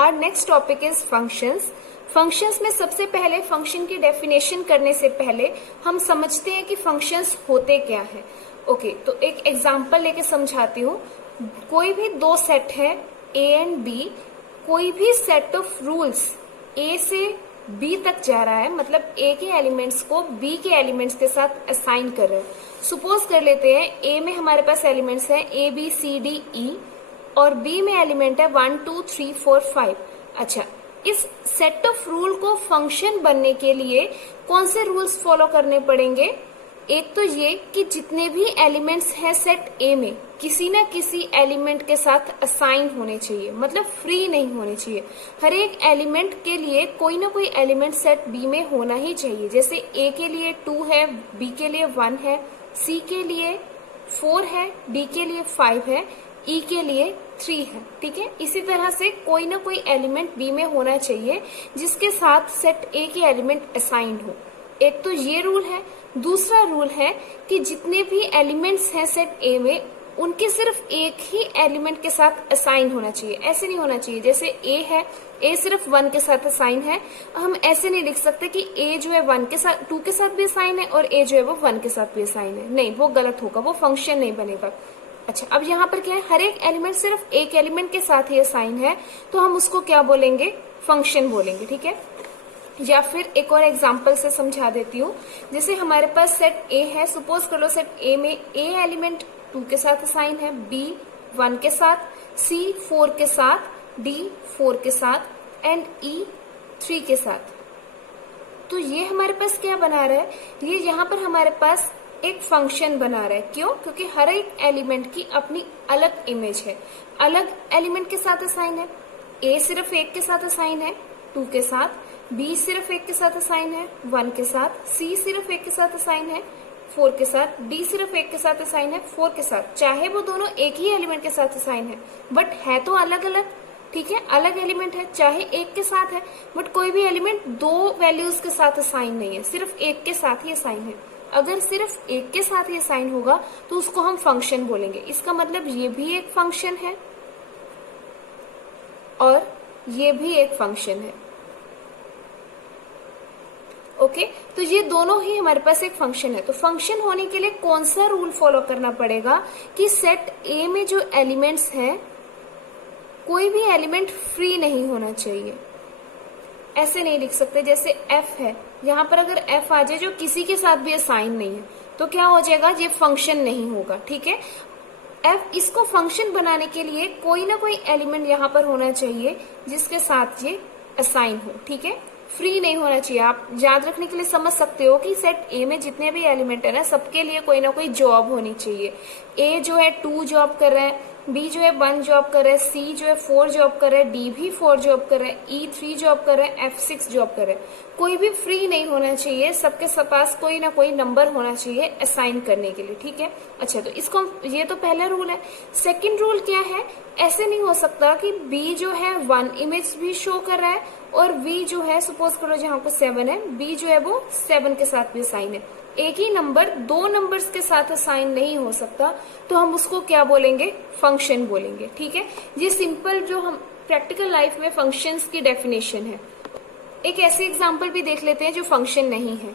Our next topic is functions. Functions में सबसे पहले फंक्शन की डेफिनेशन करने से पहले हम समझते हैं कि फंक्शंस होते क्या है। ओके, तो एक एग्जांपल लेके समझाती हूँ। कोई भी दो सेट है ए एंड बी, कोई भी सेट ऑफ रूल्स ए से बी तक जा रहा है, मतलब ए के एलिमेंट्स को बी के एलिमेंट्स के साथ असाइन कर रहे हैं। सपोज कर लेते हैं ए में हमारे पास एलिमेंट्स है ए बी सी डी ई और बी में एलिमेंट है 1 2 3 4 5। अच्छा, इस सेट ऑफ रूल को फंक्शन बनने के लिए कौन से रूल्स फॉलो करने पड़ेंगे? एक तो ये कि जितने भी एलिमेंट्स हैं सेट ए में किसी न किसी एलिमेंट के साथ असाइन होने चाहिए, मतलब फ्री नहीं होने चाहिए। हर एक एलिमेंट के लिए कोई ना कोई एलिमेंट सेट बी में होना ही चाहिए। जैसे ए के लिए 2 है, बी के लिए 1 है, सी के लिए 4 है, डी के लिए 5 है, ई के लिए 3 है। ठीक है, इसी तरह से कोई ना कोई एलिमेंट बी में होना चाहिए जिसके साथ सेट ए के एलिमेंट असाइंड हो। एक तो ये रूल है। दूसरा रूल है कि जितने भी एलिमेंट्स हैं सेट ए में उनके सिर्फ एक ही एलिमेंट के साथ असाइन होना चाहिए। ऐसे नहीं होना चाहिए जैसे ए है, ए सिर्फ 1 के साथ असाइन है। हम ऐसे नहीं लिख सकते कि ए जो है 1 के साथ 2 के साथ भी असाइन है और ए जो है वो 1 के साथ भी असाइन है। नहीं, वो गलत होगा, वो फंक्शन नहीं बनेगा। अच्छा, अब यहाँ पर क्या है, हर एक एलिमेंट सिर्फ एक एलिमेंट के साथ ही असाइन है, तो हम उसको क्या बोलेंगे? फंक्शन बोलेंगे। ठीक है, या फिर एक और एग्जांपल से समझा देती हूँ। जैसे हमारे पास सेट ए है, सपोज कर लो सेट ए में ए एलिमेंट 2 के साथ असाइन है, बी 1 के साथ, सी 4 के साथ, डी 4 के साथ एंड ई 3 के साथ। तो ये हमारे पास क्या बना रहा है? ये यहाँ पर हमारे पास एक फंक्शन बना रहा है। क्यों? क्योंकि हर एक एलिमेंट की अपनी अलग इमेज है, अलग एलिमेंट के साथ असाइन है। ए सिर्फ 1 के साथ असाइन है 2 के साथ, बी सिर्फ 1 के साथ असाइन है 1 के साथ, सी सिर्फ 1 के साथ असाइन है 4 के साथ, डी सिर्फ 1 के साथ असाइन है 4 के साथ। चाहे वो दोनों एक ही एलिमेंट के साथ असाइन है बट है तो अलग अलग। ठीक है, अलग एलिमेंट है, चाहे 1 के साथ है बट कोई भी एलिमेंट 2 वैल्यूज के साथ असाइन नहीं है, सिर्फ 1 के साथ ही असाइन है। अगर सिर्फ 1 के साथ ही असाइन होगा तो उसको हम फंक्शन बोलेंगे। इसका मतलब ये भी एक फंक्शन है और ये भी एक फंक्शन है। ओके, तो ये दोनों ही हमारे पास एक फंक्शन है। तो फंक्शन होने के लिए कौन सा रूल फॉलो करना पड़ेगा कि सेट ए में जो एलिमेंट्स हैं कोई भी एलिमेंट फ्री नहीं होना चाहिए। ऐसे नहीं लिख सकते जैसे एफ है, यहाँ पर अगर एफ आ जाए जो किसी के साथ भी असाइन नहीं है तो क्या हो जाएगा? ये फंक्शन नहीं होगा। ठीक है, एफ इसको फंक्शन बनाने के लिए कोई ना कोई एलिमेंट यहाँ पर होना चाहिए जिसके साथ ये असाइन हो। ठीक है, फ्री नहीं होना चाहिए। आप याद रखने के लिए समझ सकते हो कि सेट ए में जितने भी एलिमेंट है ना सबके लिए कोई ना कोई जॉब होनी चाहिए। ए जो है 2 जॉब कर रहा है, बी जो है 1 जॉब कर रहा है, सी जो है 4 जॉब कर रहा है, डी भी 4 जॉब कर रहा है, ई 3 जॉब कर रहा है, एफ 6 जॉब कर रहा है। कोई भी फ्री नहीं होना चाहिए, सबके पास कोई ना कोई नंबर होना चाहिए असाइन करने के लिए। ठीक है, अच्छा, तो इसको ये तो पहला रूल है। सेकंड रूल क्या है? ऐसे नहीं हो सकता कि बी जो है 1 इमेज भी शो कर रहा है और बी जो है सपोज करो जहाँ को 7 है, बी जो है वो 7 के साथ भी असाइन है। एक ही नंबर 2 नंबर्स के साथ असाइन नहीं हो सकता, तो हम उसको क्या बोलेंगे? फंक्शन बोलेंगे। ठीक है, ये सिंपल जो हम प्रैक्टिकल लाइफ में फंक्शंस की डेफिनेशन है। एक ऐसे एग्जांपल भी देख लेते हैं जो फंक्शन नहीं है।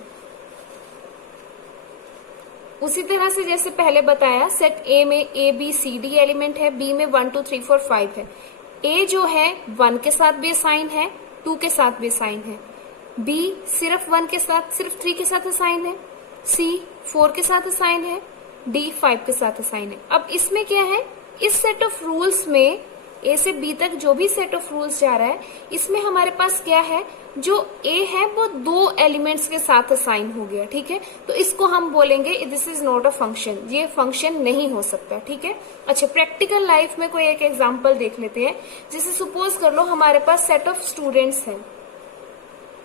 उसी तरह से जैसे पहले बताया, सेट ए में A B C D element है, बी में 1 2 3 4 5 है। ए जो है 1 के साथ भी असाइन है, 2 के साथ भी असाइन है, बी सिर्फ 1 के साथ, सिर्फ 3 के साथ असाइन है, सी 4 के साथ असाइन है, डी 5 के साथ असाइन है। अब इसमें क्या है? इस सेट ऑफ रूल्स में ए से बी तक जो भी सेट ऑफ रूल्स जा रहा है इसमें हमारे पास क्या है? जो ए है वो 2 एलिमेंट्स के साथ असाइन हो गया। ठीक है, तो इसको हम बोलेंगे this is not a function, ये फंक्शन नहीं हो सकता। ठीक है, अच्छा, प्रैक्टिकल लाइफ में कोई एक एग्जांपल देख लेते हैं। जैसे सपोज कर लो हमारे पास सेट ऑफ स्टूडेंट्स है।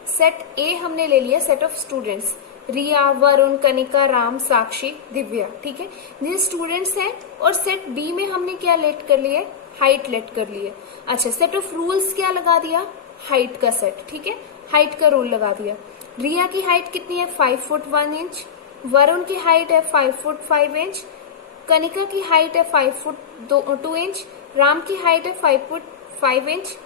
सेट ए हमने ले लिया, सेट ऑफ स्टूडेंट्स रिया, वरुण, कनिका, राम, साक्षी, दिव्या। ठीक है, ये स्टूडेंट्स हैं। और सेट बी में हमने क्या लेट कर लिए? हाइट लेट कर लिए। अच्छा, सेट ऑफ रूल्स क्या लगा दिया? हाइट का सेट। ठीक है, हाइट का रूल लगा दिया। रिया की हाइट कितनी है? 5 फुट 1 इंच। वरुण की हाइट है 5 फुट 5 इंच। कनिका की हाइट है 5 फुट 2 इंच। राम की हाइट है 5 फुट 5 इंच।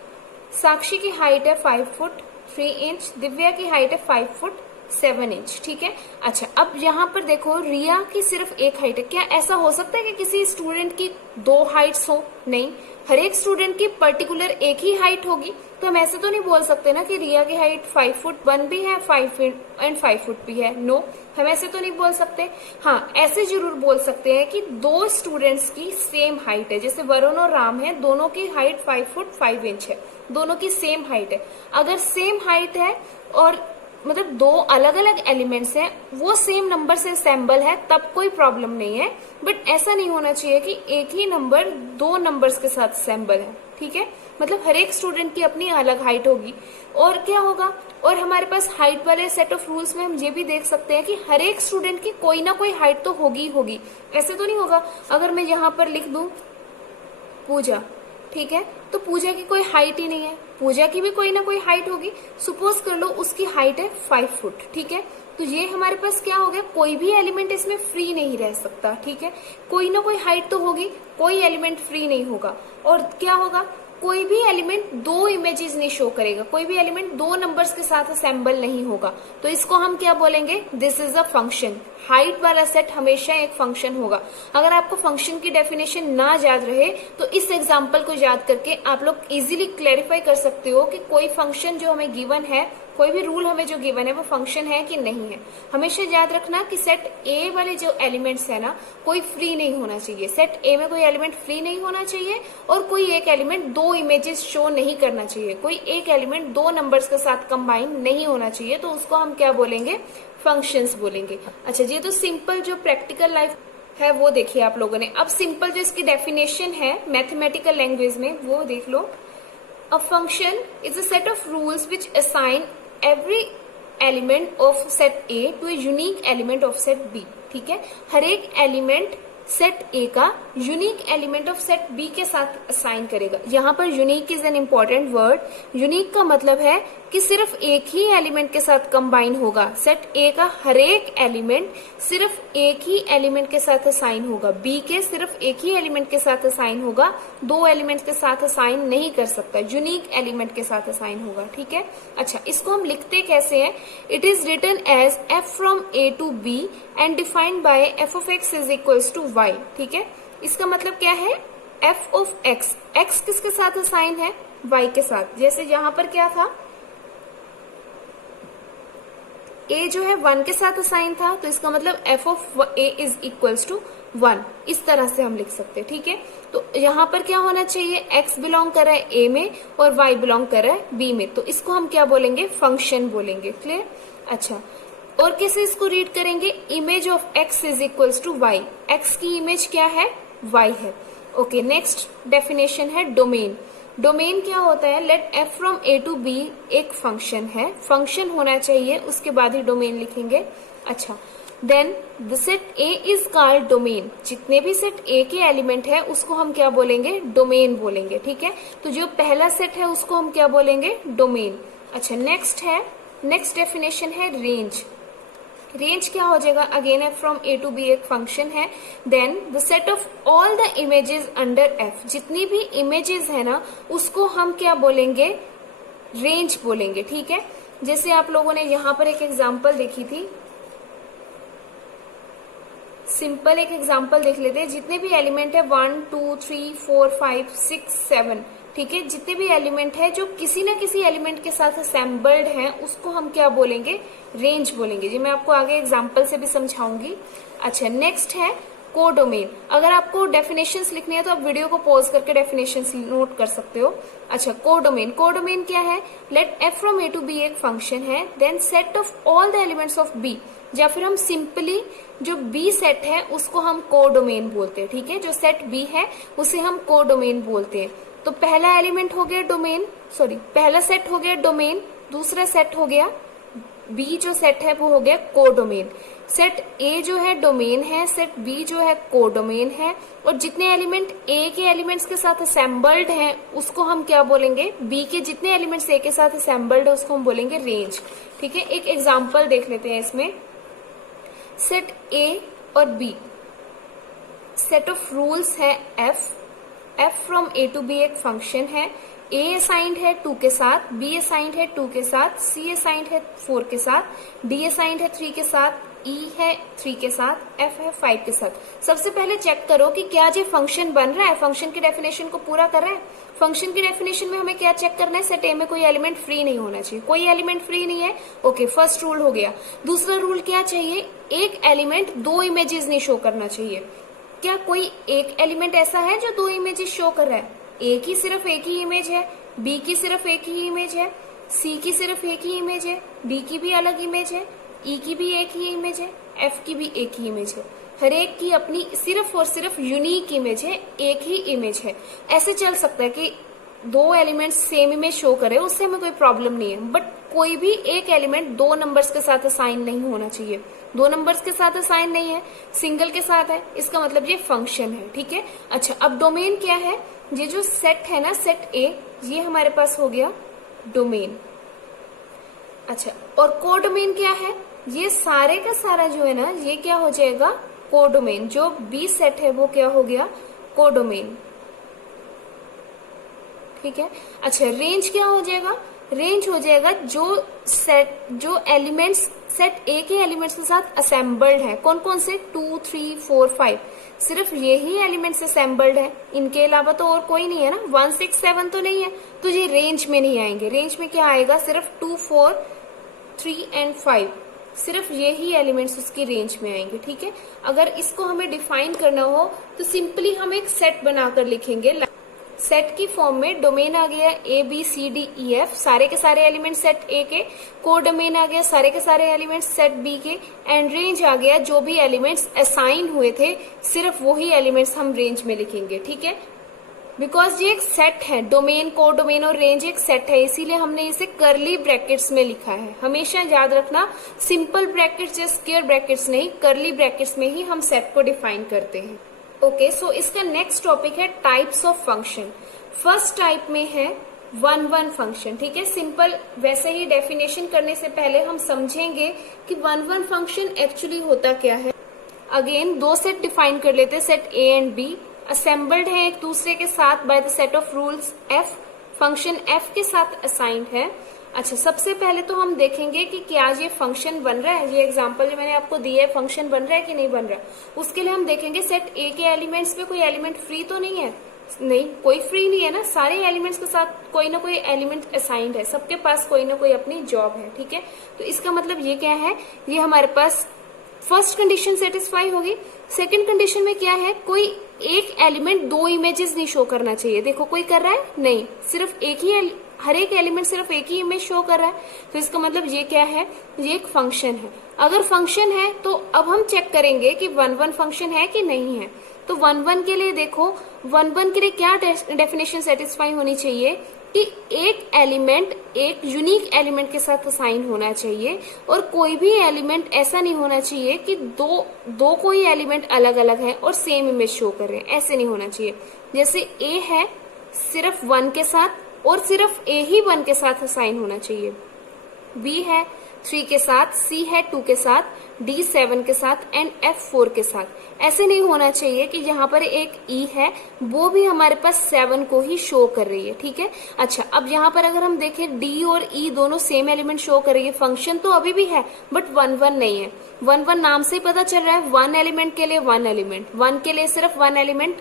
साक्षी की हाइट है 5 फुट 3 इंच, दिव्या की हाइट है 5 फुट 7 इंच। ठीक है। अच्छा, अब यहाँ पर देखो रिया की सिर्फ एक हाइट है। क्या ऐसा हो सकता है कि किसी स्टूडेंट की दो हाइट्स हो? नहीं, हर एक स्टूडेंट की पर्टिकुलर एक ही हाइट होगी। तो हम ऐसे तो नहीं बोल सकते ना कि रिया की हाइट 5 फुट 1 भी है 5 फुट भी है। नो, हम ऐसे तो नहीं बोल सकते। हाँ, ऐसे जरूर बोल सकते हैं कि दो स्टूडेंट्स की सेम हाइट है, जैसे वरुण और राम है, दोनों की हाइट 5 फुट 5 इंच है, दोनों की सेम हाइट है। अगर सेम हाइट है और मतलब दो अलग अलग एलिमेंट्स हैं, वो सेम नंबर से असेंबल है, तब कोई प्रॉब्लम नहीं है। बट ऐसा नहीं होना चाहिए कि एक ही नंबर दो नंबर्स के साथ असेंबल है। ठीक है, मतलब हर एक स्टूडेंट की अपनी अलग हाइट होगी। और क्या होगा, और हमारे पास हाइट वाले सेट ऑफ रूल्स में हम ये भी देख सकते हैं कि हर एक स्टूडेंट की कोई ना कोई हाइट तो होगी होगी। ऐसे तो नहीं होगा अगर मैं यहाँ पर लिख दूं पूजा, ठीक है, तो पूजा की कोई हाइट ही नहीं है, पूजा की भी कोई ना कोई हाइट होगी। सपोज कर लो उसकी हाइट है 5 फुट। ठीक है, तो ये हमारे पास क्या हो गया, कोई भी एलिमेंट इसमें फ्री नहीं रह सकता। ठीक है, कोई ना कोई हाइट तो होगी, कोई एलिमेंट फ्री नहीं होगा। और क्या होगा, कोई भी एलिमेंट दो इमेजेस नहीं शो करेगा, कोई भी एलिमेंट दो नंबर्स के साथ असेंबल नहीं होगा। तो इसको हम क्या बोलेंगे, this is a function. Height वाला सेट हमेशा एक फंक्शन होगा। अगर आपको फंक्शन की डेफिनेशन ना याद रहे तो इस एग्जांपल को याद करके आप लोग इजीली क्लैरिफाई कर सकते हो कि कोई फंक्शन जो हमें गिवन है, कोई भी रूल हमें जो गिवन है वो फंक्शन है कि नहीं है। हमेशा याद रखना कि सेट ए वाले जो एलिमेंट्स है ना, कोई फ्री नहीं होना चाहिए। सेट ए में कोई एलिमेंट फ्री नहीं होना चाहिए और कोई एक एलिमेंट दो इमेजेस शो नहीं करना चाहिए, कोई एक एलिमेंट दो नंबर्स के साथ कंबाइन नहीं होना चाहिए। तो उसको हम क्या बोलेंगे, फंक्शंस बोलेंगे। अच्छा, ये तो सिंपल जो प्रैक्टिकल लाइफ है वो देखिए आप लोगों ने। अब सिंपल जो इसकी डेफिनेशन है मैथमेटिकल लैंग्वेज में वो देख लो। A function is a set of rules which assign every element of set A to a unique element of set B। ठीक है, हर एक एलिमेंट सेट ए का unique element of set B के साथ assign करेगा। यहाँ पर unique is an important word. Unique का मतलब है कि सिर्फ एक ही एलिमेंट के साथ कंबाइन होगा। सेट ए का हर एक एलिमेंट सिर्फ एक ही एलिमेंट के साथ असाइन होगा, बी के सिर्फ एक ही एलिमेंट के साथ असाइन होगा, दो एलिमेंट के साथ असाइन नहीं कर सकता, यूनिक एलिमेंट के साथ असाइन होगा। ठीक है, अच्छा इसको हम लिखते कैसे हैं, it is written as F from A to B and defined by F of X is equals to Y. ठीक है, इसका मतलब क्या है, एफ ऑफ एक्स, एक्स किसके साथ असाइन है, वाई के साथ। जैसे यहां पर क्या था, ए जो है 1 के साथ असाइन था, तो इसका मतलब F of A is equals to 1, इस तरह से हम लिख सकते हैं। ठीक है, तो यहाँ पर क्या होना चाहिए, x बिलोंग कर रहा है a में और y बिलोंग कर रहा है b में, तो इसको हम क्या बोलेंगे, फंक्शन बोलेंगे। क्लियर। अच्छा, और कैसे इसको रीड करेंगे, image of x is equals to y, x की इमेज क्या है, y है। ओके, नेक्स्ट डेफिनेशन है डोमेन। डोमेन क्या होता है, let F from A to B एक फंक्शन है, फंक्शन होना चाहिए, उसके बाद ही डोमेन लिखेंगे। अच्छा, then the set A is called domain, जितने भी सेट ए के एलिमेंट है उसको हम क्या बोलेंगे, डोमेन बोलेंगे। ठीक है, तो जो पहला सेट है उसको हम क्या बोलेंगे, डोमेन। अच्छा, नेक्स्ट है, नेक्स्ट डेफिनेशन है रेंज। रेंज क्या हो जाएगा, again F from A to B एक फंक्शन है, then the set of all the images under F, जितनी भी इमेजेस है ना उसको हम क्या बोलेंगे, रेंज बोलेंगे। ठीक है, जैसे आप लोगों ने यहाँ पर एक एग्जांपल देखी थी, सिंपल एक एग्जांपल देख लेते हैं। जितने भी एलिमेंट है 1 2 3 4 5 6 7, ठीक है, जितने भी एलिमेंट है जो किसी न किसी एलिमेंट के साथ असेंबल्ड हैं उसको हम क्या बोलेंगे, रेंज बोलेंगे। जी मैं आपको आगे एग्जांपल से भी समझाऊंगी। अच्छा, नेक्स्ट है कोडोमेन। अगर आपको डेफिनेशंस लिखनी है तो आप वीडियो को पॉज करके डेफिनेशंस नोट कर सकते हो। अच्छा, कोडोमेन, कोडोमेन क्या है, let F from A to B एक फंक्शन है, then set of all the elements of B, या फिर हम सिंपली जो बी सेट है उसको हम कोडोमेन बोलते हैं। ठीक है, जो सेट बी है उसे हम कोडोमेन बोलते हैं। तो पहला एलिमेंट हो गया डोमेन, सॉरी पहला सेट हो गया डोमेन, दूसरा सेट हो गया बी जो सेट है वो हो गया कोडोमेन। सेट ए जो है डोमेन है, सेट बी जो है कोडोमेन है, और जितने एलिमेंट ए के एलिमेंट्स के साथ असेंबल्ड हैं उसको हम क्या बोलेंगे, बी के जितने एलिमेंट्स ए के साथ असेंबल्ड है उसको हम बोलेंगे रेंज। ठीक है, एक एग्जांपल देख लेते हैं इसमें। सेट ए और बी, सेट ऑफ रूल्स है F, F from A to B एक फंक्शन है, ए असाइंड है 2 के साथ, बी असाइंड है 2 के साथ, सी असाइंड है 4 के साथ, डी असाइंड है 3 के साथ, ई है 3 के साथ, एफ है 5 के साथ। सबसे पहले चेक करो कि क्या ये फंक्शन बन रहा है, फंक्शन की डेफिनेशन को पूरा कर रहा है। फंक्शन की डेफिनेशन में हमें क्या चेक करना है, सेट ए में कोई एलिमेंट फ्री नहीं होना चाहिए, कोई एलिमेंट फ्री नहीं है। ओके, फर्स्ट रूल हो गया। दूसरा रूल क्या चाहिए, एक एलिमेंट 2 इमेजेस नहीं शो करना चाहिए। क्या कोई एक एलिमेंट ऐसा है जो 2 इमेजेस शो कर रहा है? ए की सिर्फ एक ही इमेज है, बी की सिर्फ एक ही इमेज है, सी की सिर्फ एक ही इमेज है, डी की भी अलग इमेज है, ई की भी एक ही इमेज है, एफ की भी एक ही इमेज है। हर एक की अपनी सिर्फ और सिर्फ यूनिक इमेज है, एक ही इमेज है। ऐसे चल सकता है कि 2 एलिमेंट्स सेम इमेज शो करे, उससे हमें कोई प्रॉब्लम नहीं है, बट कोई भी एक एलिमेंट 2 नंबर्स के साथ असाइन नहीं होना चाहिए। 2 नंबर्स के साथ असाइन नहीं है, सिंगल के साथ है, इसका मतलब ये फंक्शन है। ठीक है, अच्छा अब डोमेन क्या है, ये जो सेट है ना, सेट ए, ये हमारे पास हो गया डोमेन। अच्छा, और कोडोमेन क्या है, ये सारे का सारा जो है ना, ये क्या हो जाएगा, कोडोमेन। जो बी सेट है वो क्या हो गया, कोडोमेन। ठीक है, अच्छा रेंज क्या हो जाएगा, रेंज हो जाएगा जो एलिमेंट्स सेट ए के एलिमेंट्स के साथ असेंबल्ड है। कौन कौन से, 2, 3, 4, 5, सिर्फ ये ही एलिमेंट्स असेंबल्ड है, इनके अलावा तो और कोई नहीं है ना। 1, 6, 7 तो नहीं है, तो ये रेंज में नहीं आएंगे। रेंज में क्या आएगा, सिर्फ 2, 4, 3 एंड 5, सिर्फ ये ही एलिमेंट्स उसकी रेंज में आएंगे। ठीक है, अगर इसको हमें डिफाइन करना हो तो सिंपली हम एक सेट बनाकर लिखेंगे। सेट की फॉर्म में डोमेन आ गया A B C D E F, सारे के सारे एलिमेंट सेट ए के, कोडोमेन आ गया सारे के सारे एलिमेंट सेट बी के, एंड रेंज आ गया जो भी एलिमेंट्स असाइन हुए थे सिर्फ वही एलिमेंट्स हम रेंज में लिखेंगे। ठीक है, बिकॉज ये एक सेट है, डोमेन, कोडोमेन और रेंज एक सेट है, इसीलिए हमने इसे कर्ली ब्रैकेट्स में लिखा है। हमेशा याद रखना, सिंपल ब्रैकेट्स या स्क्वायर ब्रैकेट्स नहीं, कर्ली ब्रैकेट्स में ही हम सेट को डिफाइन करते हैं। ओके, सो इसका नेक्स्ट टॉपिक है types of function. First type में है 1-1 फंक्शन। ठीक है, सिंपल वैसे ही डेफिनेशन करने से पहले हम समझेंगे कि 1-1 फंक्शन एक्चुअली होता क्या है। अगेन 2 सेट डिफाइन कर लेते हैं, set A and B, assembled है एक दूसरे के साथ by the set of rules F, function F के साथ असाइंड है। अच्छा, सबसे पहले तो हम देखेंगे कि क्या ये फंक्शन बन रहा है, ये एग्जांपल जो मैंने आपको दिया है फंक्शन बन रहा है कि नहीं बन रहा है। उसके लिए हम देखेंगे सेट ए के एलिमेंट्स में कोई एलिमेंट फ्री तो नहीं है, नहीं कोई फ्री नहीं है ना, सारे एलिमेंट्स के साथ कोई ना कोई एलिमेंट असाइंड है, सबके पास कोई ना कोई अपनी जॉब है। ठीक है, तो इसका मतलब ये क्या है, ये हमारे पास फर्स्ट कंडीशन सेटिस्फाई होगी। सेकंड कंडीशन में क्या है, कोई एक एलिमेंट 2 इमेजेस नहीं शो करना चाहिए। देखो कोई कर रहा है, नहीं, सिर्फ एक ही, हर एक एलिमेंट सिर्फ एक ही इमेज शो कर रहा है, तो इसका मतलब ये क्या है, ये एक फंक्शन है। अगर फंक्शन है तो अब हम चेक करेंगे कि 1-1 फंक्शन है कि नहीं है। तो 1-1 के लिए देखो, 1-1 के लिए क्या डेफिनेशन सेटिस्फाई होनी चाहिए कि एक एलिमेंट एक यूनिक एलिमेंट के साथ असाइन होना चाहिए, और कोई भी एलिमेंट ऐसा नहीं होना चाहिए कि दो कोई एलिमेंट अलग अलग है और सेम इमेज शो कर रहे हैं, ऐसे नहीं होना चाहिए। जैसे ए है सिर्फ 1 के साथ और सिर्फ ए ही 1 के साथ असाइन होना चाहिए, बी है 3 के साथ, सी है 2 के साथ, डी 7 के साथ एंड एफ 4 के साथ। ऐसे नहीं होना चाहिए कि यहाँ पर एक ई है वो भी हमारे पास 7 को ही शो कर रही है। ठीक है, अच्छा अब यहाँ पर अगर हम देखें डी और ई दोनों सेम एलिमेंट शो कर रही है, फंक्शन तो अभी भी है बट 1-1 नहीं है। 1-1 नाम से ही पता चल रहा है, 1 एलिमेंट के लिए 1 एलिमेंट, 1 के लिए सिर्फ 1 एलिमेंट,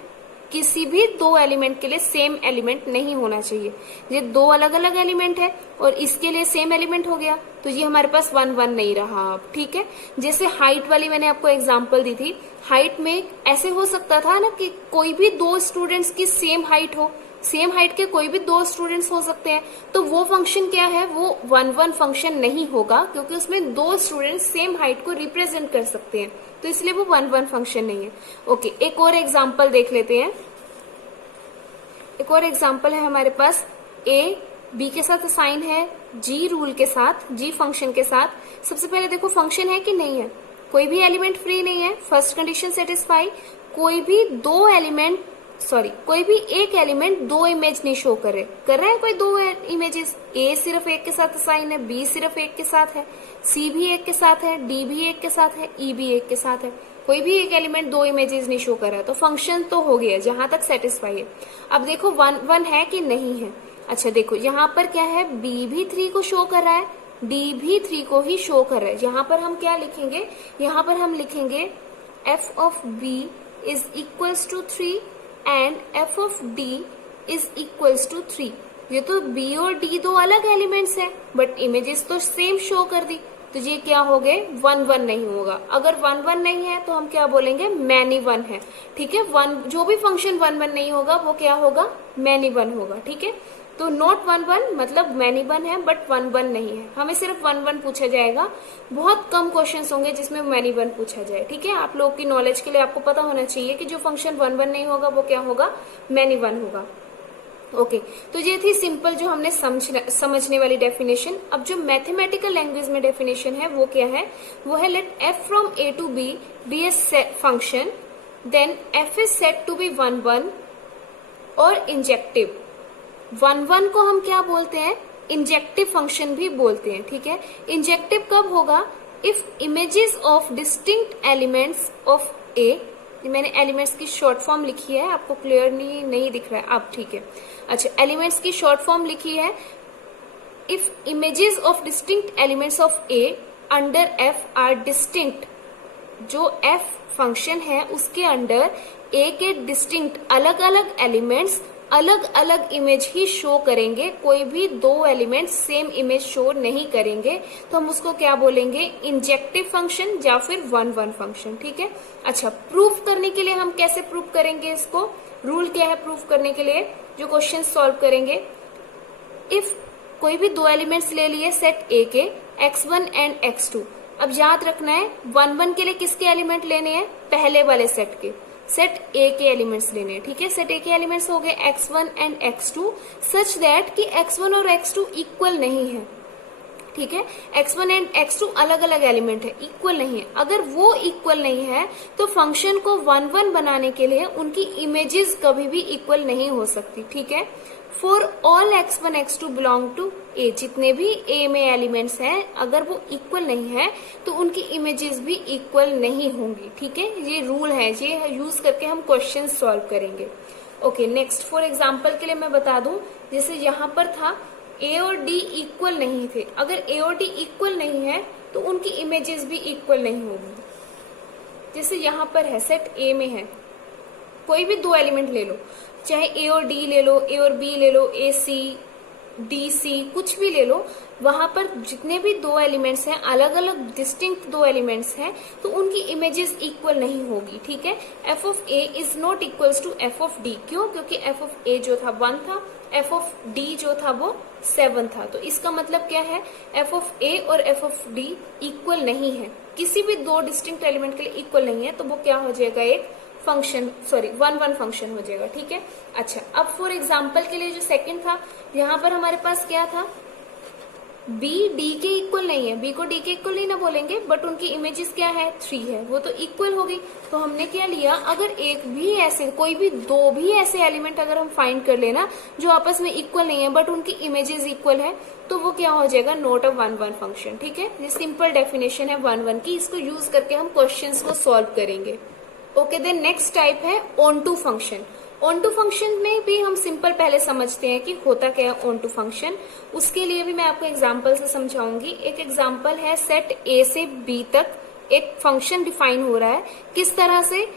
किसी भी 2 एलिमेंट के लिए सेम एलिमेंट नहीं होना चाहिए। ये 2 अलग अलग एलिमेंट है और इसके लिए सेम एलिमेंट हो गया, तो ये हमारे पास 1-1 नहीं रहा अब। ठीक है, जैसे हाइट वाली मैंने आपको एग्जांपल दी थी, हाइट में ऐसे हो सकता था ना कि कोई भी 2 स्टूडेंट्स की सेम हाइट हो, सेम हाइट के कोई भी 2 स्टूडेंट्स हो सकते हैं, तो वो फंक्शन क्या है, वो 1-1 फंक्शन नहीं होगा, क्योंकि उसमें 2 स्टूडेंट्स सेम हाइट को रिप्रेजेंट कर सकते हैं, तो इसलिए वो 1-1 फंक्शन नहीं है। ओके, एक और एग्जाम्पल देख लेते हैं। एक और एग्जाम्पल है हमारे पास, ए बी के साथ असाइन है जी रूल के साथ, जी फंक्शन के साथ। सबसे पहले देखो फंक्शन है कि नहीं है, कोई भी एलिमेंट फ्री नहीं है, फर्स्ट कंडीशन सेटिस्फाई। कोई भी एक एलिमेंट 2 इमेज नहीं शो कर रहा है कोई 2 इमेजेस। ए सिर्फ 1 के साथ असाइन है, बी सिर्फ 1 के साथ है, सी भी 1 के साथ है, डी भी 1 के साथ है, ई भी 1 के साथ है। कोई भी एक एलिमेंट 2 इमेजेस नहीं शो कर रहा है, तो फंक्शन तो हो गया जहां तक सेटिस्फाई है। अब देखो 1-1 है कि नहीं है, अच्छा देखो यहाँ पर क्या है, बी भी 3 को शो कर रहा है, डी भी 3 को ही शो कर रहा है। यहाँ पर हम क्या लिखेंगे, यहाँ पर हम लिखेंगे F of B is equals to 3 and F of D is equals to 3। ये तो बी और डी दो अलग एलिमेंट्स है, बट इमेजेस तो सेम शो कर दी, तो ये क्या हो गए, 1 1 नहीं होगा। अगर 1 1 नहीं है तो हम क्या बोलेंगे, मैनी 1 है। ठीक है, वन जो भी फंक्शन 1 1 नहीं होगा वो क्या होगा, मैनी 1 होगा। ठीक है, तो नॉट 1 1 मतलब मैनी 1 है बट 1 1 नहीं है। हमें सिर्फ 1 1 पूछा जाएगा, बहुत कम क्वेश्चंस होंगे जिसमें मैनी 1 पूछा जाए। ठीक है, आप लोग की नॉलेज के लिए आपको पता होना चाहिए कि जो फंक्शन 1 1 नहीं होगा वो क्या होगा, मैनी 1 होगा। ओके तो ये थी सिंपल जो हमने समझने वाली डेफिनेशन। अब जो मैथमेटिकल लैंग्वेज में डेफिनेशन है वो क्या है, वो है let F from A to B be a function then F is set to be 1 1 और इंजेक्टिव। 1 1 को हम क्या बोलते हैं, इंजेक्टिव फंक्शन भी बोलते हैं। ठीक है, इंजेक्टिव कब होगा, if images of distinct elements of A, मैंने एलिमेंट्स की शॉर्ट फॉर्म लिखी है, आपको क्लियर नहीं दिख रहा है अब, ठीक है। अच्छा, एलिमेंट्स की शॉर्ट फॉर्म लिखी है, if images of distinct elements of A under F R distinct, जो एफ फंक्शन है उसके अंडर ए के डिस्टिंक्ट अलग अलग एलिमेंट्स अलग अलग इमेज ही शो करेंगे, कोई भी दो एलिमेंट सेम इमेज शो नहीं करेंगे, तो हम उसको क्या बोलेंगे, इंजेक्टिव फंक्शन या फिर 1 1 फंक्शन। ठीक है, अच्छा प्रूफ करने के लिए हम कैसे प्रूफ करेंगे इसको, रूल क्या है प्रूफ करने के लिए, जो क्वेश्चन सॉल्व करेंगे, इफ कोई भी दो एलिमेंट्स ले लिए सेट ए के x1 एंड x2, अब याद रखना है 1 1 के लिए किसके एलिमेंट लेने हैं, पहले वाले सेट के, सेट ए के एलिमेंट्स लेने हैं। ठीक है, सेट ए के एलिमेंट्स हो गए x1 and x2 such that कि x1 और x2 इक्वल नहीं है। ठीक है, x1 एंड x2 अलग अलग एलिमेंट है, इक्वल नहीं है। अगर वो इक्वल नहीं है तो फंक्शन को 1 1 बनाने के लिए उनकी इमेजेस कभी भी इक्वल नहीं हो सकती। ठीक है, for all x1 x2 belong to A, जितने भी ए में एलिमेंट्स हैं अगर वो इक्वल नहीं है तो उनकी इमेजेस भी इक्वल नहीं होंगी। ठीक है, ये रूल है, ये यूज करके हम क्वेश्चन सॉल्व करेंगे। ओके, नेक्स्ट फॉर एग्जांपल के लिए मैं बता दूं, जैसे यहाँ पर था ए और डी इक्वल नहीं थे, अगर ए और डी इक्वल नहीं है तो उनकी इमेजेस भी इक्वल नहीं होगी। जैसे यहाँ पर है सेट ए में है, कोई भी दो एलिमेंट ले लो, चाहे ए और डी ले लो, ए और बी ले लो, ए सी डी सी कुछ भी ले लो, वहां पर जितने भी दो एलिमेंट्स हैं अलग अलग डिस्टिंक्ट दो एलिमेंट्स हैं तो उनकी इमेजेस इक्वल नहीं होगी। ठीक है, F of A is not equals to F of D, क्यों, क्योंकि एफ ऑफ ए जो था 1 था, एफ ऑफ डी जो था वो 7 था। तो इसका मतलब क्या है, एफ ऑफ ए और एफ ऑफ डी इक्वल नहीं है, किसी भी दो डिस्टिंक्ट एलिमेंट के लिए इक्वल नहीं है, तो वो क्या हो जाएगा, एक फंक्शन 1 1 फंक्शन हो जाएगा। ठीक है, अच्छा अब फॉर एग्जांपल के लिए जो सेकंड था, यहाँ पर हमारे पास क्या था, बी डी के इक्वल नहीं है, बी को डी के इक्वल नहीं ना बोलेंगे, बट उनकी इमेजेस क्या है, 3 है, वो तो इक्वल होगी। तो हमने क्या लिया, अगर एक भी ऐसे कोई भी दो भी ऐसे एलिमेंट अगर हम फाइंड कर लेना जो आपस में इक्वल नहीं है बट उनकी इमेजेस इक्वल है, तो वो क्या हो जाएगा, नॉट अ 1 1 फंक्शन। ठीक है, ये सिंपल डेफिनेशन है 1 1 की, इसको यूज करके हम क्वेश्चंस को सॉल्व करेंगे। ओके, देन नेक्स्ट टाइप है onto function. Onto function में भी हम सिंपल पहले समझते हैं कि होता क्या है ऑन टू फंक्शन, उसके लिए भी मैं आपको एग्जांपल से समझाऊंगी। एक एग्जांपल है, सेट ए से बी तक एक फंक्शन डिफाइन हो रहा है, किस तरह से,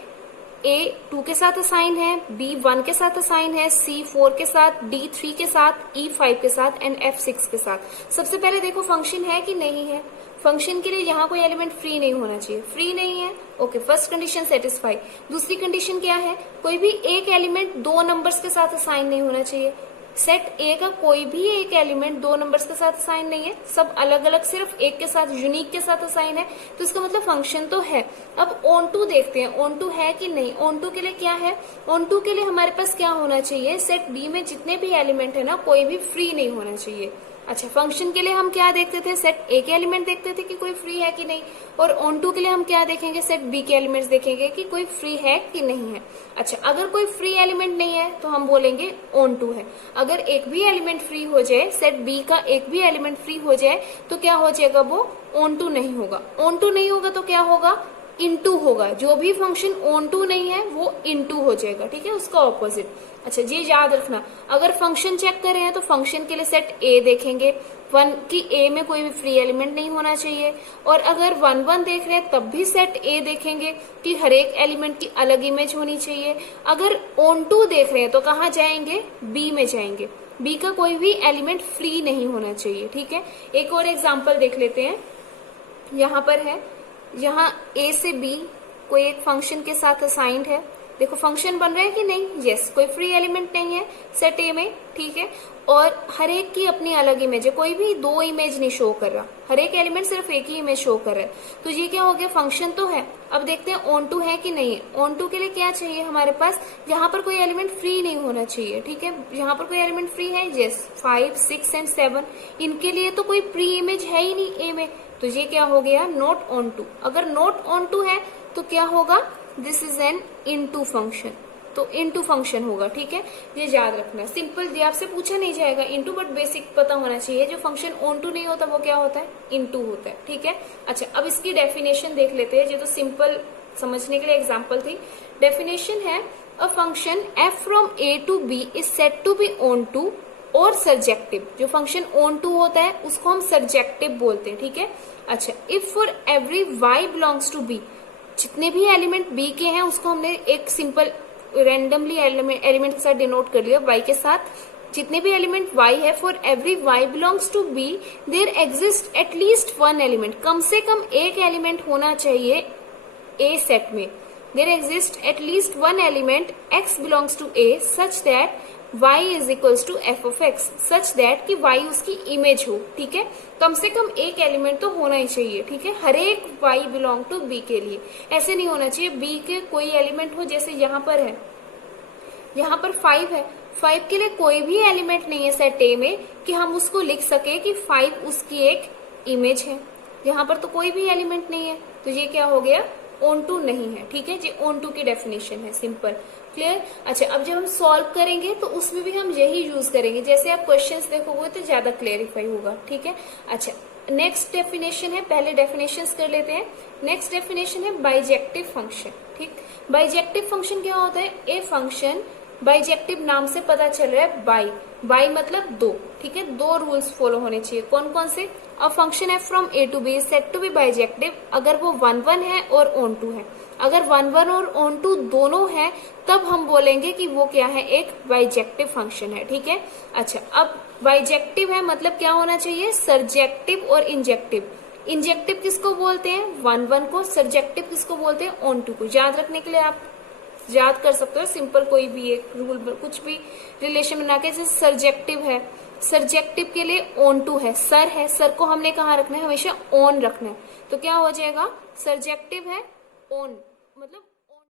ए 2 के साथ असाइन है, बी 1 के साथ असाइन है, सी 4 के साथ, डी 3 के साथ, ई 5 के साथ एंड एफ 6 के साथ। सबसे पहले देखो फंक्शन है कि नहीं है, फंक्शन के लिए यहाँ कोई एलिमेंट फ्री नहीं होना चाहिए, फ्री नहीं है। Okay, first condition satisfy. दूसरी कंडीशन क्या है, कोई भी एक एलिमेंट 2 नंबर्स के साथ असाइन नहीं होना चाहिए। सेट ए का कोई भी एक एलिमेंट 2 नंबर्स के साथ असाइन नहीं है, सब अलग अलग सिर्फ एक के साथ, यूनिक के साथ असाइन है, तो इसका मतलब फंक्शन तो है। अब ऑन टू देखते हैं, ऑन टू है कि नहीं। ऑन टू के लिए क्या है, ऑन टू के लिए हमारे पास क्या होना चाहिए, सेट बी में जितने भी एलिमेंट है ना कोई भी फ्री नहीं होना चाहिए। अच्छा, फंक्शन के लिए हम क्या देखते थे, सेट ए के एलिमेंट देखते थे कि कोई फ्री है कि नहीं, और ऑन टू के लिए हम क्या देखेंगे, सेट बी के एलिमेंट्स देखेंगे कि कोई फ्री है कि नहीं है। अच्छा, अगर कोई फ्री एलिमेंट नहीं है तो हम बोलेंगे ऑन टू है। अगर एक भी एलिमेंट फ्री हो जाए, सेट बी का एक भी एलिमेंट फ्री हो जाए तो क्या हो जाएगा, वो ऑन टू नहीं होगा। ऑन टू नहीं होगा तो क्या होगा, इनटू होगा। जो भी फंक्शन ऑन टू नहीं है वो इनटू हो जाएगा। ठीक है, उसका ऑपोजिट। अच्छा ये याद रखना, अगर फंक्शन चेक कर रहे हैं तो फंक्शन के लिए सेट ए देखेंगे, 1 की ए में कोई भी फ्री एलिमेंट नहीं होना चाहिए। और अगर 1 1 देख रहे हैं तब भी सेट ए देखेंगे कि हर एक एलिमेंट की अलग इमेज होनी चाहिए। अगर ऑन टू देख रहे हैं तो कहाँ जाएंगे, बी में जाएंगे, बी का कोई भी एलिमेंट फ्री नहीं होना चाहिए। ठीक है, एक और एग्जाम्पल देख लेते हैं। यहाँ पर है, यहाँ ए से बी कोई एक फंक्शन के साथ असाइंड है। देखो फंक्शन बन रहा है कि नहीं, यस, कोई फ्री एलिमेंट नहीं है सेट ए में। ठीक है, और हर एक की अपनी अलग इमेज है, कोई भी दो इमेज नहीं शो कर रहा, हर एक एलिमेंट सिर्फ एक ही इमेज शो कर रहा है। तो ये क्या हो गया, फंक्शन तो है। अब देखते हैं ऑन टू है कि नहीं है। ऑन टू के लिए क्या चाहिए हमारे पास, यहाँ पर कोई एलिमेंट फ्री नहीं होना चाहिए। ठीक है, यहाँ पर कोई एलिमेंट फ्री है, यस, 5 6 एंड 7, इनके लिए तो कोई प्री इमेज है ही नहीं ए में, तो ये क्या हो गया, नॉट ऑन टू। अगर नॉट ऑन टू है तो क्या होगा, this is an into function, तो इनटू फंक्शन होगा। ठीक है, ये याद रखना, सिंपल, ये आपसे पूछा नहीं जाएगा इनटू, बट बेसिक पता होना चाहिए। जो फंक्शन ऑन टू नहीं होता वो क्या होता है, इनटू होता है। ठीक है, अच्छा अब इसकी डेफिनेशन देख लेते हैं, ये तो सिंपल समझने के लिए एग्जाम्पल थी। डेफिनेशन है, a function F from A to B is set to be onto और सर्जेक्टिव। जो फंक्शन ऑन टू होता है उसको हम सर्जेक्टिव बोलते हैं। ठीक है, अच्छा, if for every Y belongs to B, जितने भी एलिमेंट बी के हैं उसको हमने एक सिंपल रैंडमली एलिमेंट के साथ डिनोट कर लिया, y के साथ। जितने भी एलिमेंट y है, for every y belongs to b there exist at least one element, कम से कम एक एलिमेंट होना चाहिए a सेट में। There exist at least one element x belongs to a such that y is equals to f of x, such that कि y उसकी image हो। ठीक है, कम से कम एक एलिमेंट तो होना ही चाहिए। ठीक है, हर एक y बिलोंग टू b के लिए, ऐसे नहीं होना चाहिए b के कोई एलिमेंट हो, जैसे यहाँ पर है, यहाँ पर 5 है, 5 के लिए कोई भी एलिमेंट नहीं है सेट ए में कि हम उसको लिख सके कि 5 उसकी एक इमेज है। यहाँ पर तो कोई भी एलिमेंट नहीं है, तो ये क्या हो गया, ऑन टू नहीं है। ठीक है, ये ऑन टू की डेफिनेशन है, सिंपल, क्लियर। अच्छा, अब जब हम सॉल्व करेंगे तो उसमें भी हम यही यूज करेंगे, जैसे आप क्वेश्चंस देखोगे तो ज्यादा क्लेरिफाई होगा। ठीक है, अच्छा, नेक्स्ट डेफिनेशन है, पहले डेफिनेशंस कर लेते हैं। नेक्स्ट डेफिनेशन है बाइजेक्टिव फंक्शन। ठीक, बाइजेक्टिव फंक्शन क्या होता है, ए फंक्शन, बाइजेक्टिव नाम से पता चल रहा है, बाई, बाई मतलब दो। ठीक है, दो रूल्स फॉलो होने चाहिए, कौन कौन से, अ फंक्शन है from A to B set to be bijective अगर वो 1 1 है और ऑन टू है। अगर 1 1 और ऑन टू दोनों है तब हम बोलेंगे कि वो क्या है, एक बाइजेक्टिव फंक्शन है। ठीक है, अच्छा, अब बाइजेक्टिव है मतलब क्या होना चाहिए, सर्जेक्टिव और इंजेक्टिव। इंजेक्टिव किसको बोलते हैं, 1 1 को, सर्जेक्टिव किसको बोलते हैं, ऑन टू को। याद रखने के लिए आप याद कर सकते हो, सिंपल कोई भी एक रूल, कुछ भी रिलेशन बना के, जैसे सर्जेक्टिव है, सर्जेक्टिव के लिए ऑन टू है, सर है, सर को हमने कहाँ रखना है, हमेशा ऑन रखना है, तो क्या हो जाएगा, सर्जेक्टिव है ऑन, मतलब